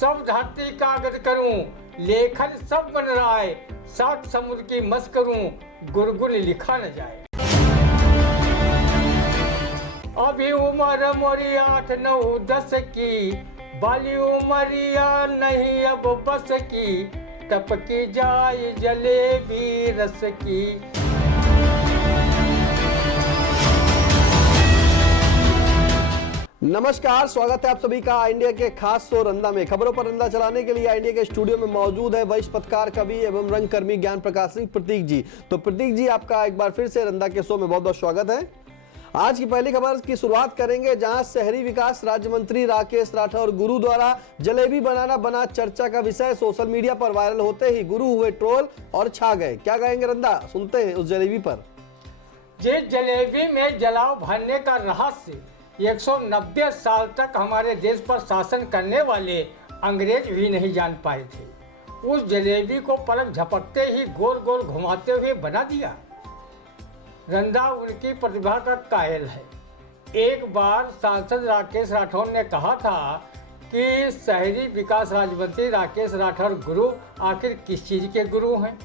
सब धरती कागज करूं, लेखन सब बन रहा है, सात समुद्र की मस करूं, गुरगुन लिखा न जाए। अभी उम्र मोरी 8 9 10 की, बाली उमरिया नहीं अब बस की, टपकी जाए जलेबी रस की। नमस्कार, स्वागत है आप सभी का इंडिया के खास शो रंदा में। खबरों पर रंदा चलाने के लिए इंडिया के स्टूडियो में मौजूद है वरिष्ठ पत्रकार, कवि एवं रंगकर्मी ज्ञान प्रकाश सिंह प्रतीक जी। तो प्रतीक जी, आपका एक बार फिर से रंदा के शो में बहुत बहुत स्वागत है। आज की पहली खबर की शुरुआत करेंगे, जहां शहरी विकास राज्य मंत्री राकेश राठौर गुरु द्वारा जलेबी बनाना बना चर्चा का विषय। सोशल मीडिया पर वायरल होते ही गुरु हुए ट्रोल और छा गए। क्या कहेंगे रंदा, सुनते हैं उस जलेबी पर। जिस जलेबी में जलाव भरने का रहस्य 190 साल तक हमारे देश पर शासन करने वाले अंग्रेज भी नहीं जान पाए थे, उस जलेबी को पलक झपकते ही गोल गोल घुमाते हुए बना दिया। रंदा उनकी प्रतिभा का कायल है। एक बार सांसद राकेश राठौर ने कहा था कि शहरी विकास राज्य मंत्री राकेश राठौर गुरु आखिर किस चीज़ के गुरु हैं।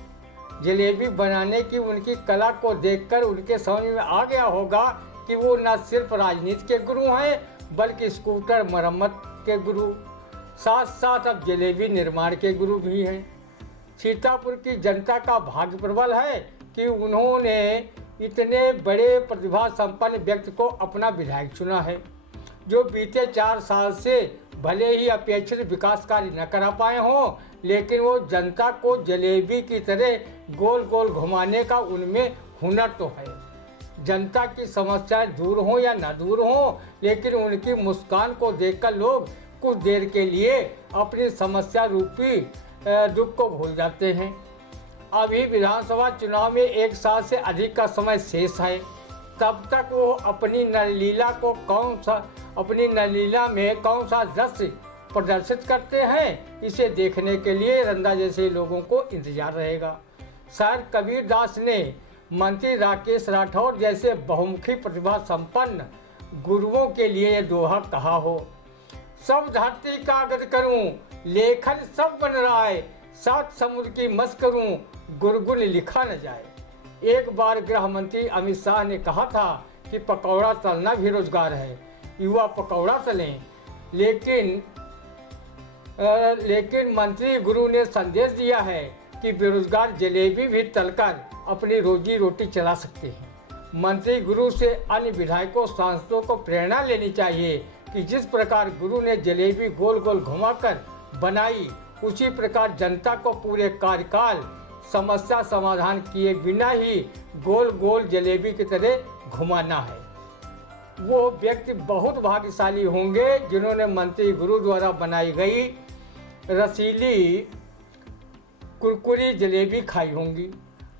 जलेबी बनाने की उनकी कला को देखकर उनके समझ में आ गया होगा कि वो न सिर्फ राजनीति के गुरु हैं, बल्कि स्कूटर मरम्मत के गुरु, साथ साथ अब जलेबी निर्माण के गुरु भी हैं। सीतापुर की जनता का भाग्य प्रबल है कि उन्होंने इतने बड़े प्रतिभा संपन्न व्यक्ति को अपना विधायक चुना है, जो बीते 4 साल से भले ही अपेक्षित विकास कार्य न करा पाए हों, लेकिन वो जनता को जलेबी की तरह गोल गोल घुमाने का उनमें हुनर तो है। जनता की समस्याएं दूर हों या ना दूर हों, लेकिन उनकी मुस्कान को देखकर लोग कुछ देर के लिए अपनी समस्या रूपी दुख को भूल जाते हैं। अभी विधानसभा चुनाव में 1 साल से अधिक का समय शेष है। तब तक वो अपनी नरलीला में कौन सा दृश्य प्रदर्शित करते हैं, इसे देखने के लिए रंदा जैसे लोगों को इंतजार रहेगा। शायद कबीर दास ने मंत्री राकेश राठौर जैसे बहुमुखी प्रतिभा संपन्न गुरुओं के लिए ये दोहा कहा हो। सब धरती कागज करूं, लेखन सब बन रहा है, सात समुद्र की मस करूं, गुरगुन लिखा न जाए। एक बार गृह मंत्री अमित शाह ने कहा था कि पकौड़ा तलना भी रोजगार है, युवा पकौड़ा तलें। लेकिन मंत्री गुरु ने संदेश दिया है कि बेरोजगार जलेबी भी तलकर अपनी रोजी रोटी चला सकते हैं। मंत्री गुरु से अन्य विधायकों सांसदों को प्रेरणा लेनी चाहिए कि जिस प्रकार गुरु ने जलेबी गोल गोल घुमाकर बनाई, उसी प्रकार जनता को पूरे कार्यकाल समस्या समाधान किए बिना ही गोल गोल जलेबी की तरह घुमाना है। वो व्यक्ति बहुत भाग्यशाली होंगे जिन्होंने मंत्री गुरु द्वारा बनाई गई रसीली कुरकुरी जलेबी खाई होंगी।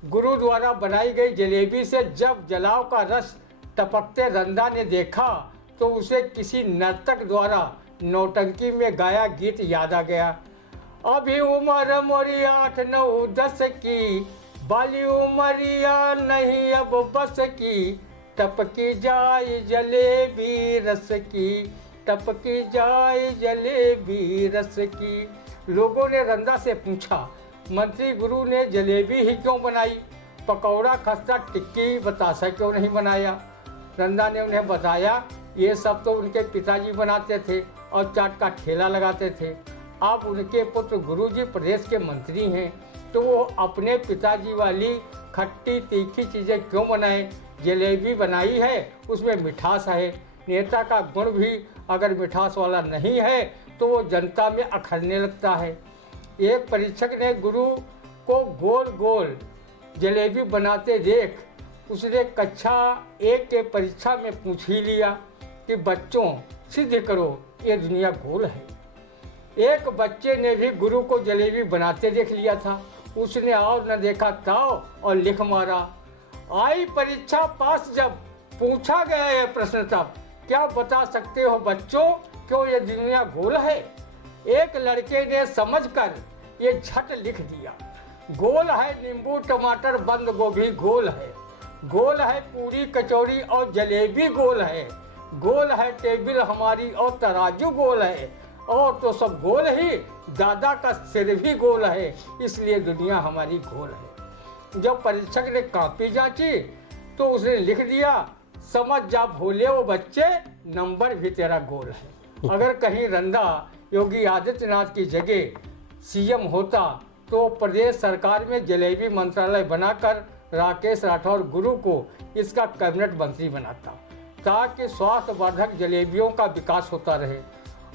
गुरु द्वारा बनाई गई जलेबी से जब जलाव का रस टपकते रंदा ने देखा, तो उसे किसी नर्तक द्वारा नौटंकी में गाया गीत याद आ गया। अभी उम्र मोरी 8 9 10 की, बाली उमरिया नहीं अब बस की, टपकी जाए जलेबी रस की, टपकी जाए जलेबी रस की। लोगों ने रंदा से पूछा, मंत्री गुरु ने जलेबी ही क्यों बनाई, पकौड़ा, खस्ता, टिक्की, बतासा क्यों नहीं बनाया। रंदा ने उन्हें बताया, ये सब तो उनके पिताजी बनाते थे और चाट का ठेला लगाते थे। अब उनके पुत्र गुरुजी प्रदेश के मंत्री हैं, तो वो अपने पिताजी वाली खट्टी तीखी चीज़ें क्यों बनाएं। जलेबी बनाई है, उसमें मिठास है। नेता का गुण भी अगर मिठास वाला नहीं है तो वो जनता में अखरने लगता है। एक परीक्षक ने गुरु को गोल गोल जलेबी बनाते देख उसने कक्षा 1 के परीक्षा में पूछ ही लिया कि बच्चों सिद्ध करो ये दुनिया गोल है। एक बच्चे ने भी गुरु को जलेबी बनाते देख लिया था। उसने और न देखा ताव और लिख मारा। आई परीक्षा पास जब पूछा गया है प्रश्न, तब क्या बता सकते हो बच्चों क्यों ये दुनिया गोल है। एक लड़के ने समझकर ये झट लिख दिया, गोल है नींबू टमाटर बंद गोभी गोल है, गोल है पूरी कचौरी और जलेबी गोल है, गोल है टेबल हमारी और तराजू गोल है, और तो सब गोल ही, दादा का सिर भी गोल है, इसलिए दुनिया हमारी गोल है। जब परीक्षक ने कॉपी जांची तो उसने लिख दिया, समझ जा भोले वो बच्चे, नंबर भी तेरा गोल है। अगर कहीं रंदा योगी आदित्यनाथ की जगह सीएम होता तो प्रदेश सरकार में जलेबी मंत्रालय बनाकर राकेश राठौर गुरु को इसका कैबिनेट मंत्री बनाता, ताकि स्वास्थ्यवर्धक जलेबियों का विकास होता रहे।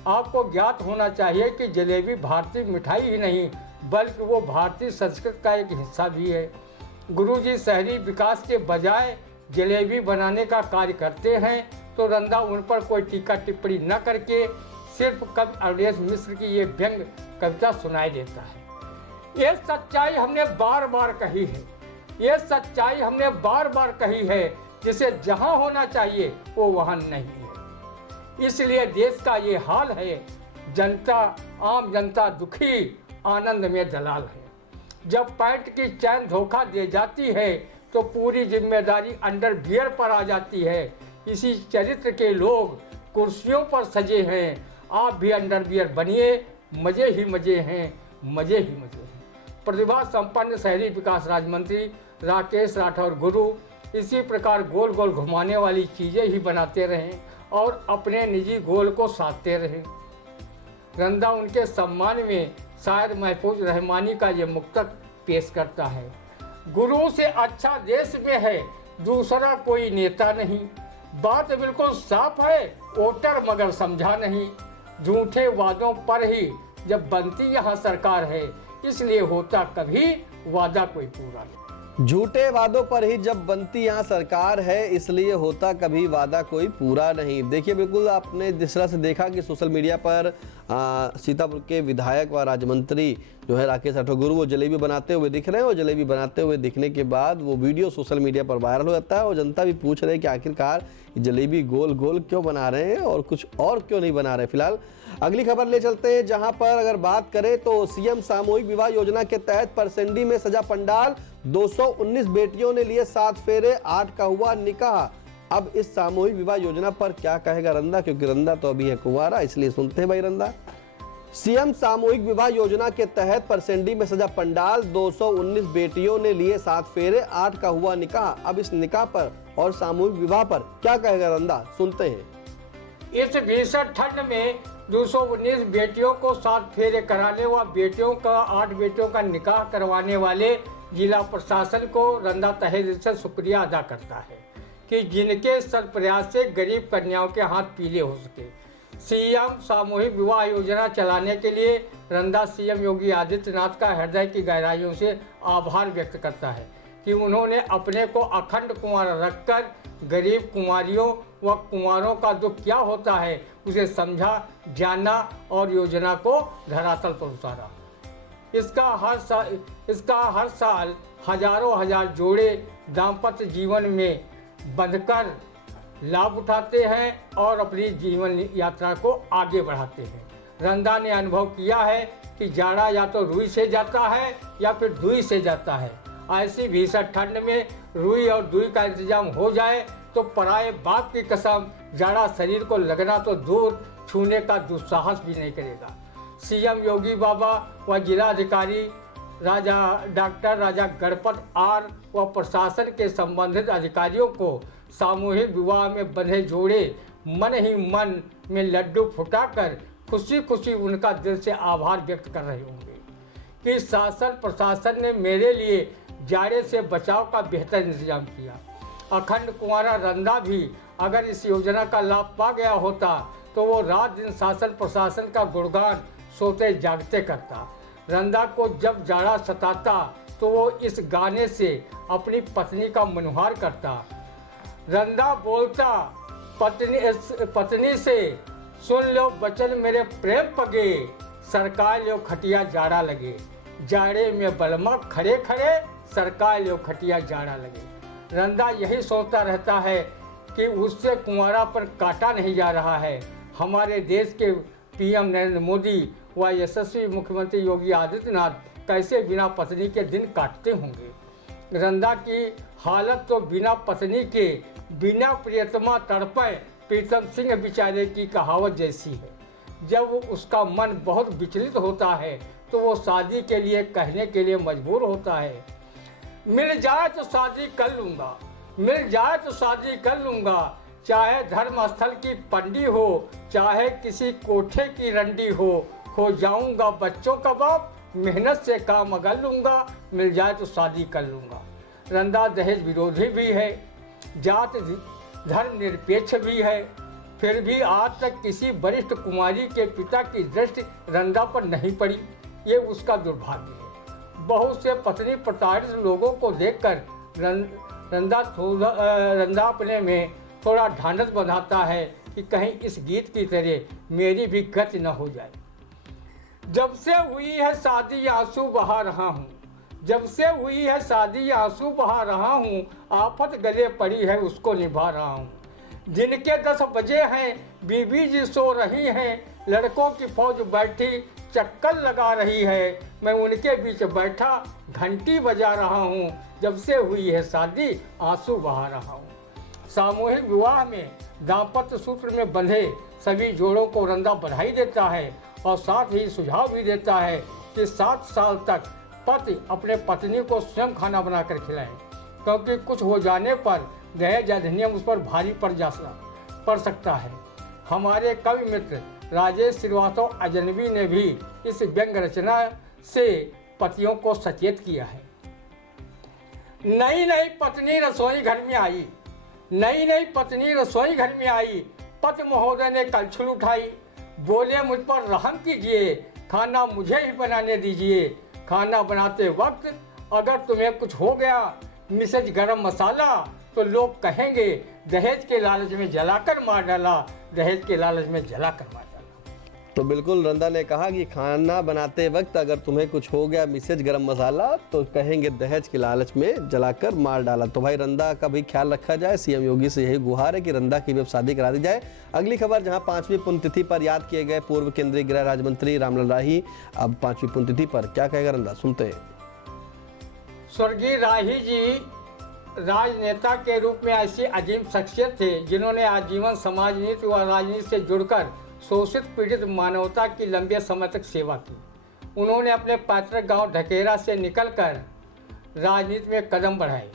आपको ज्ञात होना चाहिए कि जलेबी भारतीय मिठाई ही नहीं, बल्कि वो भारतीय संस्कृति का एक हिस्सा भी है। गुरुजी शहरी विकास के बजाय जलेबी बनाने का कार्य करते हैं, तो रंदा उन पर कोई टीका टिप्पणी न करके सिर्फ कवि अवधेश मिश्र की ये व्यंग कविता सुनाई देता है। ये सच्चाई हमने बार बार कही है, ये सच्चाई हमने बार बार कही है, जिसे जहां होना चाहिए वो वहां नहीं है। इसलिए देश का ये हाल है, जनता, आम जनता दुखी, आनंद में दलाल है। जब पैंट की चैन धोखा दे जाती है तो पूरी जिम्मेदारी अंडरवियर पर आ जाती है। इसी चरित्र के लोग कुर्सियों पर सजे हैं, आप भी अंडरवियर बनिए, मजे ही मजे हैं, मजे ही मजे हैं। प्रतिभा संपन्न शहरी विकास राज्य मंत्री राकेश राठौर गुरु इसी प्रकार गोल गोल घुमाने वाली चीज़ें ही बनाते रहें और अपने निजी गोल को साधते रहें। रंदा उनके सम्मान में शायर महफूज रहमानी का ये मुक्तक पेश करता है। गुरु से अच्छा देश में है दूसरा कोई नेता नहीं, बात बिल्कुल साफ है वोटर मगर समझा नहीं। झूठे वादों पर ही जब बनती यहाँ सरकार है, इसलिए होता कभी वादा कोई पूरा नहीं। झूठे वादों पर ही जब बनती यहाँ सरकार है, इसलिए होता कभी वादा कोई पूरा नहीं। देखिए, बिल्कुल आपने जिस तरह से देखा कि सोशल मीडिया पर सीतापुर के विधायक व राज्य मंत्री जो है राकेश राठौर गुरु वो जलेबी बनाते हुए दिख रहे हैं, और जलेबी बनाते हुए दिखने के बाद वो वीडियो सोशल मीडिया पर वायरल हो जाता है और जनता भी पूछ रहे हैं कि आखिरकार जलेबी गोल गोल क्यों बना रहे हैं और कुछ और क्यों नहीं बना रहे। फिलहाल अगली खबर ले चलते हैं, जहां पर अगर बात करें तो सीएम सामूहिक विवाह योजना के तहत परसेंडी में सजा पंडाल, 219 बेटियों ने लिए 7 फेरे, 8 का हुआ निकाह। अब इस सामूहिक विवाह योजना पर क्या कहेगा रंदा, क्योंकि रंदा तो अभी है कुंवारा, इसलिए सुनते हैं भाई रंदा। सीएम सामूहिक विवाह योजना के तहत परसेंडी में सजा पंडाल, 219 बेटियों ने लिए 7 फेरे, 8 का हुआ निकाह। अब इस निकाह पर और सामूहिक विवाह पर क्या कहेगा रंदा, सुनते हैं। इस भीषण ठंड में 219 बेटियों को 7 फेरे कराने व बेटियों का 8 बेटियों का निकाह करवाने वाले जिला प्रशासन को रंदा तहे दिल से शुक्रिया अदा करता है कि जिनके सद प्रयास से गरीब कन्याओं के हाथ पीले हो सके। सीएम सामूहिक विवाह योजना चलाने के लिए रंदा सीएम योगी आदित्यनाथ का हृदय की गहराइयों से आभार व्यक्त करता है कि उन्होंने अपने को अखंड कुंवारा रखकर गरीब कुंवारियों व कुंवारों का दुख क्या होता है उसे समझा, जाना और योजना को धरातल पर उतारा। इसका हर साल हजारों हजार जोड़े दाम्पत्य जीवन में बंधकर लाभ उठाते हैं और अपनी जीवन यात्रा को आगे बढ़ाते हैं। रंदा ने अनुभव किया है कि जाड़ा या तो रुई से जाता है या फिर दुई से जाता है। ऐसी भीषण ठंड में रुई और दुई का इंतजाम हो जाए तो पराये बाप की कसम जाड़ा शरीर को लगना तो दूर, छूने का दुस्साहस भी नहीं करेगा। सीएम योगी बाबा व जिलाधिकारी डॉक्टर राजा गणपत आर व प्रशासन के संबंधित अधिकारियों को सामूहिक विवाह में बंधे जोड़े मन ही मन में लड्डू फुटाकर खुशी खुशी उनका दिल से आभार व्यक्त कर रहे होंगे कि शासन प्रशासन ने मेरे लिए जाड़े से बचाव का बेहतर इंतजाम किया। अखंड कुंवारा रंदा भी अगर इस योजना का लाभ पा गया होता तो वो रात दिन शासन प्रशासन का गुणगान सोते जागते करता। रंदा को जब जाड़ा सताता तो वो इस गाने से अपनी पत्नी का मनोहार करता। रंदा बोलता पत्नी से, सुन लो बचन मेरे प्रेम पगे, सरकार लो खटिया जाड़ा लगे। जाड़े में बलमा खड़े खड़े, सरकार लो खटिया जाड़ा लगे। रंदा यही सोचता रहता है कि उससे कुंवारा पर काटा नहीं जा रहा है। हमारे देश के पीएम नरेंद्र मोदी व यशस्वी मुख्यमंत्री योगी आदित्यनाथ कैसे बिना पत्नी के दिन काटते होंगे। रंदा की हालत तो बिना पत्नी के बिना प्रियतमा तड़पे प्रीतम सिंह बेचारे की कहावत जैसी है। जब उसका मन बहुत विचलित होता है तो वो शादी के लिए कहने के लिए मजबूर होता है, मिल जाए तो शादी कर लूँगा, मिल जाए तो शादी कर लूँगा, चाहे धर्म स्थल की पंडी हो, चाहे किसी कोठे की रंडी हो जाऊँगा बच्चों का बाप, मेहनत से काम अगर लूँगा, मिल जाए तो शादी कर लूँगा। रंदा दहेज विरोधी भी है, जात धर्म निरपेक्ष भी है, फिर भी आज तक किसी वरिष्ठ कुमारी के पिता की दृष्टि रंदा पर नहीं पड़ी। ये उसका दुर्भाग्य है। बहुत से पत्नी प्रताड़ित लोगों को देखकर रंदा अपने में थोड़ा ढांढस बंधाता है कि कहीं इस गीत की तरह मेरी भी गति न हो जाए। जब से हुई है शादी आंसू बहा रहा हूँ, जब से हुई है शादी आंसू बहा रहा हूँ, आफत गले पड़ी है उसको निभा रहा हूँ। जिनके 10 बजे हैं बीबी जी सो रही हैं, लड़कों की फौज बैठी चक्कर लगा रही है, मैं उनके बीच बैठा घंटी बजा रहा हूँ। जब से हुई है शादी आंसू बहा रहा हूँ। सामूहिक विवाह में दाम्पत्य सूत्र में बंधे सभी जोड़ों को रंदा बधाई देता है और साथ ही सुझाव भी देता है कि 7 साल तक पति अपने पत्नी को स्वयं खाना बनाकर खिलाएं, क्योंकि कुछ हो जाने पर दहेज अधिनियम उस पर भारी पड़ सकता है। हमारे कवि मित्र राजेश श्रीवास्तव अजनबी ने भी इस व्यंग रचना से पतियों को सचेत किया है। नई नई पत्नी रसोई घर में आई, नई नई पत्नी रसोई घर में आई, पति महोदय ने कलछुल उठाई, बोले मुझ पर रहम कीजिए, खाना मुझे ही बनाने दीजिए। खाना बनाते वक्त अगर तुम्हें कुछ हो गया मिसेज गरम मसाला, तो लोग कहेंगे दहेज के लालच में जलाकर मार डाला, दहेज के लालच में जलाकर मार डाला। तो बिल्कुल रंदा ने कहा कि खाना बनाते वक्त अगर तुम्हें कुछ हो गया मिसेज गरम मसाला, तो कहेंगे दहेज के लालच में जलाकर मार डाला। तो भाई रंदा का भी ख्याल रखा जाए। सीएम योगी से यही गुहार है कि रंदा की भी अब शादी करा दी जाए। अगली खबर, जहां 5वीं पुण्यतिथि पर याद किए गए पूर्व केंद्रीय गृह राज्य मंत्री रामलाल राही अब 5वीं पुण्यतिथि पर क्या कहेगा रंदा, सुनते हैं। स्वर्गीय राही जी राजनेता के रूप में ऐसी अजीम शख्सियत थे जिन्होंने आजीवन समाज नीति व राजनीति से जुड़कर शोषित पीड़ित मानवता की लंबे समय तक सेवा की। उन्होंने अपने पैतृक गांव ढकेरा से निकलकर राजनीति में कदम बढ़ाए।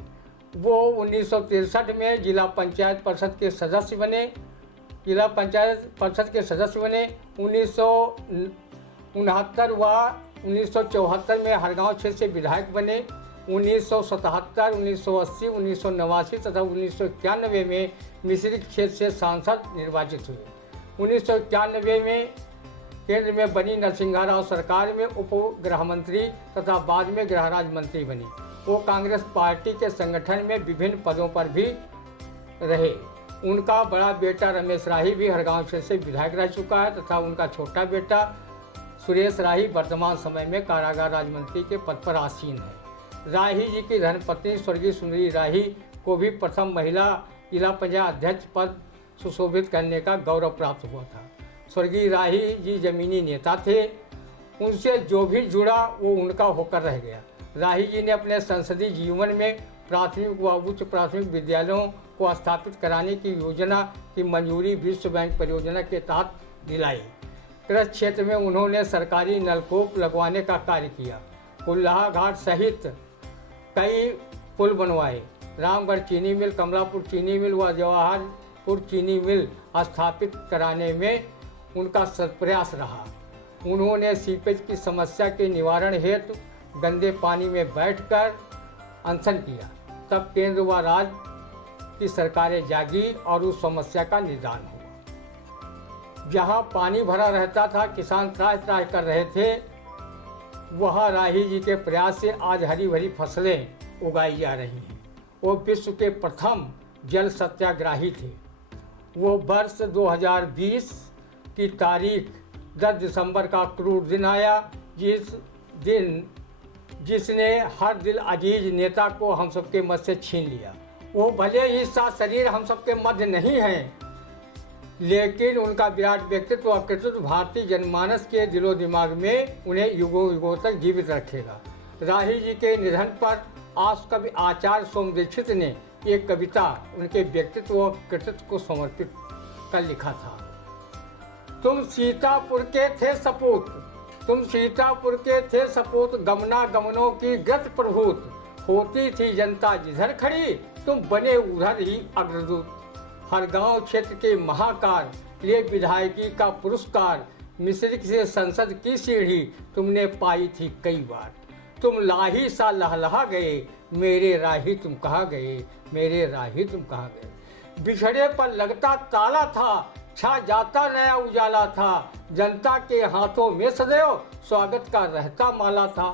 वो 1963 में जिला पंचायत परिषद के सदस्य बने। 1969 व 1974 में हरगांव क्षेत्र से विधायक बने। 1977, 1980, 1989 तथा 1991 में मिश्रित क्षेत्र से सांसद निर्वाचित हुए। 1991 में केंद्र में बनी नरसिंह राव सरकार में उप गृह मंत्री तथा बाद में गृह राज्य मंत्री बनी। वो कांग्रेस पार्टी के संगठन में विभिन्न पदों पर भी रहे। उनका बड़ा बेटा रमेश राही भी हरगांव क्षेत्र से विधायक रह चुका है तथा उनका छोटा बेटा सुरेश राही वर्तमान समय में कारागार राज्य मंत्री के पद पर आसीन है। राही जी की धर्मपत्नी स्वर्गीय सुंदरी राही को भी प्रथम महिला जिला पंचायत अध्यक्ष पद सुशोभित करने का गौरव प्राप्त हुआ था। स्वर्गीय राही जी जमीनी नेता थे, उनसे जो भी जुड़ा वो उनका होकर रह गया। राही जी ने अपने संसदीय जीवन में प्राथमिक व उच्च प्राथमिक विद्यालयों को स्थापित कराने की योजना की मंजूरी विश्व बैंक परियोजना के तहत दिलाई। कृषि क्षेत्र में उन्होंने सरकारी नलकूप लगवाने का कार्य किया। कुल्लाहा घाट सहित कई पुल बनवाए। रामगढ़ चीनी मिल, कमलापुर चीनी मिल व जवाहरपुर चीनी मिल स्थापित कराने में उनका सत्प्रयास रहा। उन्होंने सीपेज की समस्या के निवारण हेतु गंदे पानी में बैठकर अनशन किया। तब केंद्र व राज्य की सरकारें जागी और उस समस्या का निदान हुआ। जहां पानी भरा रहता था, किसान त्राहि त्राहि कर रहे थे, वहाँ राही जी के प्रयास से आज हरी भरी फसलें उगाई जा रही हैं। वो विश्व के प्रथम जल सत्याग्रही थे। वो वर्ष 2020 की तारीख 10 दिसंबर का क्रूर दिन आया, जिसने हर दिल अजीज नेता को हम सबके मध्य से छीन लिया। वो भले ही साथ शरीर हम सबके मध्य नहीं हैं, लेकिन उनका विराट व्यक्तित्व और कृतित्व भारतीय जनमानस के दिलो दिमाग में उन्हें युगों युगों तक जीवित रखेगा। राही जी के निधन पर आज कवि आचार्य सोम दीक्षित ने एक कविता उनके व्यक्तित्व और कृतित्व को समर्पित कर लिखा था। तुम सीतापुर के थे सपूत, तुम सीतापुर के थे सपूत, गमना गमनों की गत प्रभूत, होती थी जनता जिधर खड़ी, तुम बने उधर ही अग्रदूत। हर गांव क्षेत्र के महाकार लिए विधायकी का पुरस्कार, मिश्रिक से संसद की सीढ़ी तुमने पाई थी कई बार। तुम लाही सा लहलहा गए, मेरे राही तुम कहाँ गए, मेरे राही तुम कहाँ गए। बिछड़े पर लगता ताला था, छा जाता नया उजाला था, जनता के हाथों में सदैव स्वागत का रहता माला था।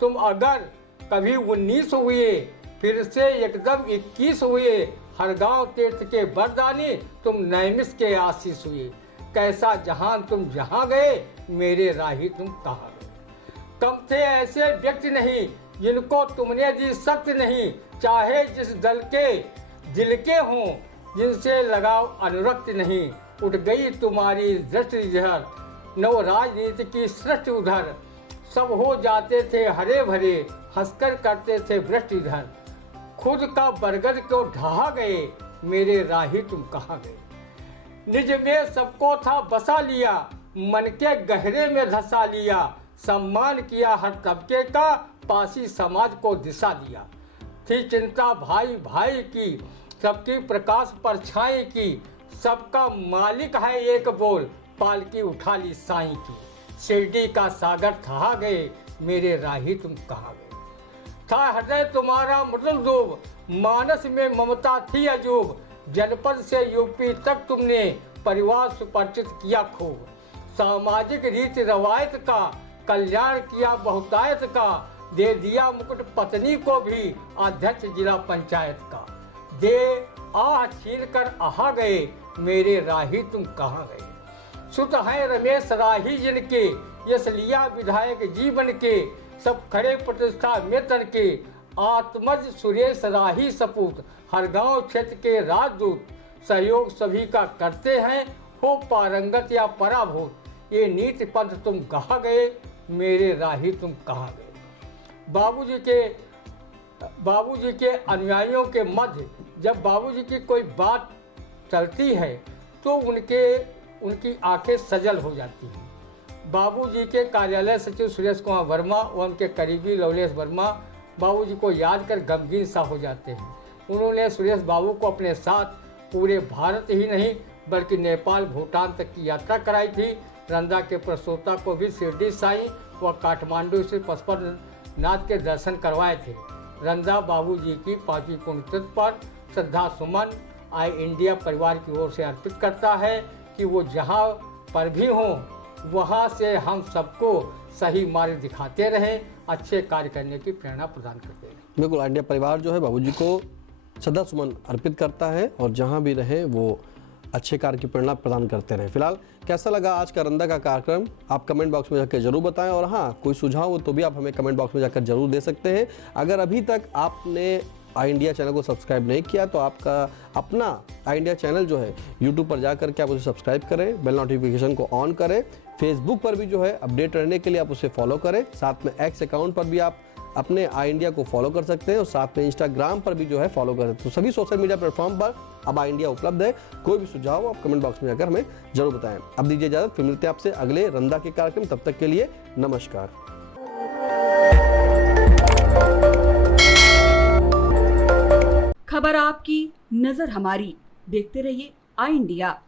तुम अगर कभी 19 हुए, फिर से एकदम 21 हुए, हर गांव तीर्थ के बरदानी तुम नैमिष के आशीष हुए। कैसा जहान तुम जहां गए, मेरे राही तुम कहाँ गए। कम थे ऐसे व्यक्ति नहीं, जिनको तुमने दी शक्ति नहीं, चाहे जिस दल के दिल के हों, जिनसे लगाव अनुरक्त नहीं। उठ गई तुम्हारी दृष्टि इधर, नव राजनीति की सृष्टि उधर, सब हो जाते थे हरे भरे, हंसकर करते थे भ्रष्ट इधर। खुद का बरगद को ढहा गए, मेरे राही तुम कहाँ गए। निज में सबको था बसा लिया, मन के गहरे में धसा लिया, सम्मान किया हर तबके का, पासी समाज को दिशा दिया। थी चिंता भाई भाई की, सबकी प्रकाश परछाई की, सबका मालिक है एक बोल, पालकी उठा ली साईं की। शिरडी का सागर ठहा गए, मेरे राही तुम कहाँ गए। था हृदय तुम्हारा मृदुल दूब, मानस में ममता थी अजूब, जनपद से यूपी तक तुमने परिवार सुपरिचित किया खूब। सामाजिक रीति रवायत का कल्याण किया बहुतायत का, दे दिया मुकुट पत्नी को भी अध्यक्ष जिला पंचायत का। दे आह छीन कर आहा गए, मेरे राही तुम कहाँ गए। सुत हैं रमेश राही जिनके, यश लिया विधायक जीवन के, सब खड़े प्रतिष्ठा में तन के, आत्मज सुरेश राही सपूत, हर गांव क्षेत्र के राजदूत। सहयोग सभी का करते हैं, हो पारंगत या पराभूत, ये नीति पद तुम कहाँ गए, मेरे राही तुम कहाँ गए। बाबूजी के अनुयायियों के मध्य जब बाबूजी की कोई बात चलती है तो उनकी आंखें सजल हो जाती हैं। बाबूजी के कार्यालय सचिव सुरेश कुमार वर्मा व उनके करीबी लवलेश वर्मा बाबूजी को याद कर गमगीन सा हो जाते हैं। उन्होंने सुरेश बाबू को अपने साथ पूरे भारत ही नहीं बल्कि नेपाल भूटान तक की यात्रा कराई थी। रंदा के प्रसोता को भी शिरडी साईं व काठमांडू से पशुपतिनाथ के दर्शन करवाए थे। रंदा बाबूजी की 5वीं पुण्यतिथि पर श्रद्धा सुमन आई इंडिया परिवार की ओर से अर्पित करता है कि वो जहाँ पर भी हों वहाँ से हम सबको सही मार्ग दिखाते रहें, अच्छे कार्य करने की प्रेरणा प्रदान करते रहें। बिल्कुल, इंडिया परिवार जो है बाबूजी को श्रद्धा सुमन अर्पित करता है और जहाँ भी रहे वो अच्छे कार्य की प्रेरणा प्रदान करते रहें। फिलहाल कैसा लगा आज का रंदा का कार्यक्रम, आप कमेंट बॉक्स में जाकर जरूर बताएं और हाँ, कोई सुझाव हो तो भी आप हमें कमेंट बॉक्स में जाकर जरूर दे सकते हैं। अगर अभी तक आपने आई इंडिया चैनल को सब्सक्राइब नहीं किया तो आपका अपना आई इंडिया चैनल जो है यूट्यूब पर जाकर के आप उसे सब्सक्राइब करें, बेल नोटिफिकेशन को ऑन करें। फेसबुक पर भी जो है अपडेट रहने के लिए आप उसे फॉलो करें। साथ में एक्स अकाउंट पर भी आप अपने आई इंडिया को फॉलो कर सकते हैं और साथ में इंस्टाग्राम पर भी जो है फॉलो कर सकते हैं। तो सभी सोशल मीडिया प्लेटफॉर्म पर अब आई इंडिया उपलब्ध है। कोई भी सुझाव आप कमेंट बॉक्स में जाकर हमें जरूर बताएं। अब दीजिए इजाजत, फिर मिलते हैं आपसे अगले रंदा के कार्यक्रम। तब तक के लिए नमस्कार। खबर आपकी, नजर हमारी। देखते रहिए आई इंडिया।